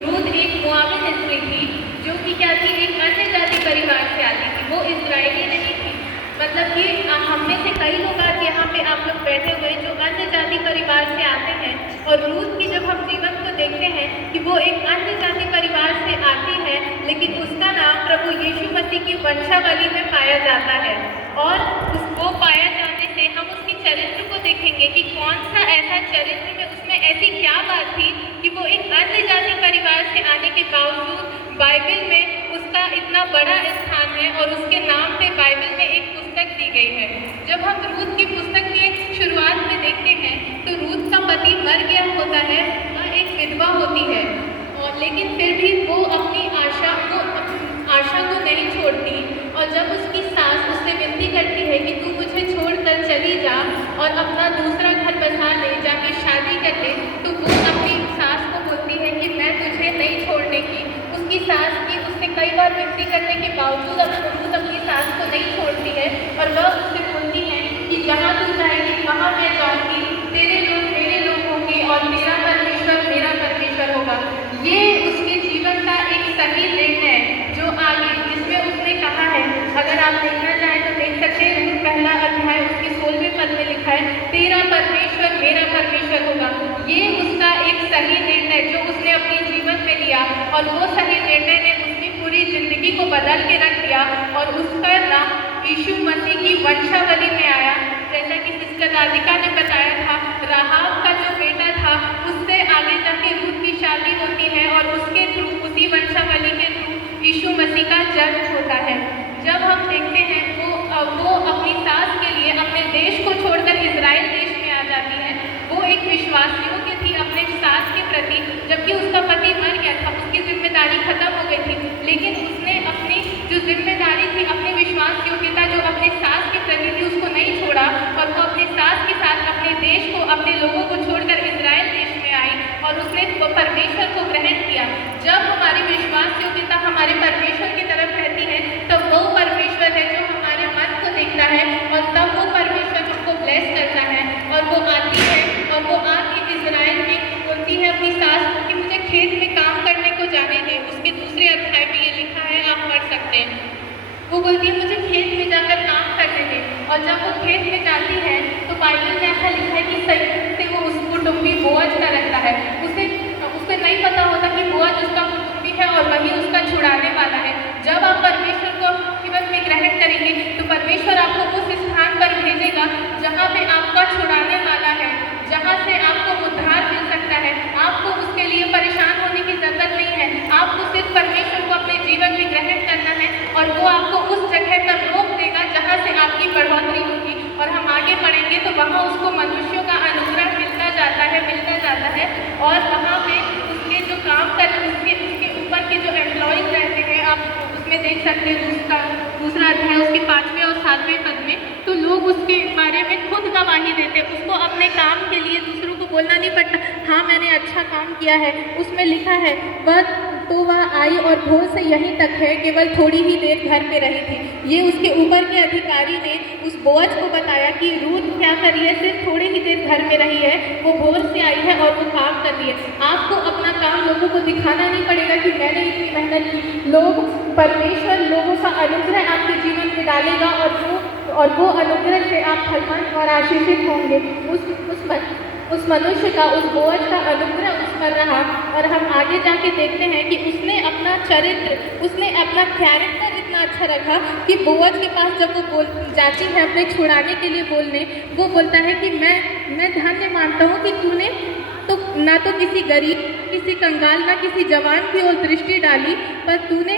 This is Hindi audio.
रूथ एक मोआबिन स्त्री थी जो कि क्या थी, एक अन्य जाति परिवार से आती थी। वो इजरायली नहीं थी। मतलब कि हम में से कई लोग आज यहाँ पे आप लोग बैठे हुए जो अन्य जाति परिवार से आते हैं, और रूथ की जब हम जीवन को देखते हैं कि वो एक अन्य जाति परिवार से आती है, लेकिन उसका नाम प्रभु यीशु मसीह की वंशावली में पाया जाता है। और उसको पाया जाने से हम उसके चरित्र को देखेंगे कि कौन सा ऐसा चरित्र में उसमें ऐसी क्या बात थी कि वो एक अन्य जाति परिवार से आने के बावजूद बाइबल में उसका इतना बड़ा स्थान है, और उसके नाम पे बाइबल में एक पुस्तक दी गई है। जब हम रूथ की पुस्तक के शुरुआत में देखते हैं तो रूथ का पति मर गया होता है, वह एक विधवा होती है, और लेकिन फिर भी वो अपनी आशा को नहीं छोड़ती। और जब उसकी सास उससे विनती करती है कि तू मुझे छोड़कर चली जा और अपना दूसरा घर बसा ले, जाके शादी कर ले, तो वो अपनी सास को बोलती है कि मैं तुझे नहीं छोड़ने की। उसकी सास की उससे कई बार विनती करने के बावजूद अपनी सास को नहीं छोड़ती है, और वह उससे बोलती है कि जहाँ तू जाएगी वहाँ मैं जाऊँगी, तेरे लोग मेरे लोग होंगे और तेरा परमेश्वर मेरा परमेश्वर होगा। ये उसके जीवन का एक सही निर्णय जो आगे जिसमें उसने कहा है, अगर आप देखना चाहें तो देख सकते हैं, रूथ पहला अध्याय उसके 16वें पद में लिखा है, तेरा परमेश्वर मेरा परमेश्वर होगा। ये उसका एक सही निर्णय जो उसने अपने जीवन में लिया, और वो सही निर्णय ने उसकी पूरी जिंदगी को बदल के रख दिया, और उसका नाम यीशु मसीह की वंशावली में आया। जैसा कि सिस्टर राधिका ने बताया था, राहाब का जो बेटा था उससे आगे जाके रूथ की शादी होती है, और उसके थ्रू, उसी वंशावली के थ्रू यीशु मसीह का जन्म होता है। जब हम देखते हैं वो अपनी सास के लिए अपने देश को छोड़कर इजराइल देश में आ जाती है। वो एक विश्वासियों की थी अपने सास के प्रति, जबकि उसका पति मर गया था, उसकी जिम्मेदारी खत्म हो गई थी, लेकिन उसने अपनी जो जिम्मेदारी थी, अपनी विश्वास योग्यता जो अपने सास के प्रति थी, उसको नहीं छोड़ा, और वो अपनी सास के साथ अपने देश को, अपने लोगों को छोड़कर इजराइल देश में आई, और उसने परमेश्वर को ग्रहण किया। जब हमारी विश्वास योग्यता हमारे परमेश्वर की तरफ रहती है, तब वो परमेश्वर है जो हमारे मन को देखता है, और तब वो परमेश्वर हमको ब्लेस करता है। और वो आती है, और वो आके इजराइल में बोलती है अपनी सास को कि मुझे खेत में काम करने को जाने दे। उसके दूसरे अध्याय में ये लिखा है, आप पढ़ सकते हैं। वो बोलती है मुझे खेत में जाकर काम करने दे, और जब वो खेत में जाती है तो बाइबल में ऐसा लिखा है कि संयुक्त से वो उस कुटुंबी बोअज का रखता है। उसे नहीं पता होता कि बोअज उसका कुटुंबी है और वही उसका छुड़ाने वाला है। जब आप परमेश्वर को जीवन में ग्रहण करेंगे तो परमेश्वर आपको उस स्थान पर भेजेगा जहाँ पे आपका छुड़ाने वाला है, जहाँ से आपको उद्धार मिल सकता है। आपको उसके लिए परेशान होने की जरूरत नहीं है। आपको सिर्फ परमेश्वर को अपने जीवन में ग्रहण करना है, और वो आपको उस जगह पर रोक देगा जहाँ से आपकी बढ़ोतरी होगी। और हम आगे बढ़ेंगे तो वहाँ उसको मनुष्यों का अनुग्रह मिलता जाता है, और वहाँ पे उसके जो काम कर उसके ऊपर के जो एम्प्लॉयज़ रहते हैं, आप उसमें देख सकते हैं दूसरा अध्याय उसके 5वें और 7वें पद में, तो लोग उसके बारे में खुद गवाही देते हैं। उसको अपने काम के लिए दूसरों को बोलना नहीं पड़ता, हाँ मैंने अच्छा काम किया है। उसमें लिखा है वह आई और भोर से यहीं तक है, केवल थोड़ी ही देर घर पे रही थी। ये उसके ऊपर के अधिकारी ने उस बोअज को बताया कि रूथ क्या कर रही है, सिर्फ थोड़ी ही देर घर में रही है, वो भोर से आई है और वो काम कर रही है। आपको अपना काम लोगों को दिखाना नहीं पड़ेगा कि मैंने इतनी मेहनत की। परमेश्वर लोगों का अनुग्रह आपके जीवन में डालेगा, और वो अनुग्रह से आप फलवान और आशीषित होंगे। उस मनुष्य का, उस बोअज का अनुग्रह उस पर रहा। और हम आगे जाके देखते हैं कि उसने अपना चरित्र, उसने अपना कैरेक्टर इतना अच्छा रखा कि बोअज के पास जब वो जाती है अपने छुड़ाने के लिए बोलने, वो बोलता है कि मैं धन्य मानता हूँ कि तूने तो ना तो किसी गरीब, किसी कंगाल, ना किसी जवान की ओर दृष्टि डाली, पर तूने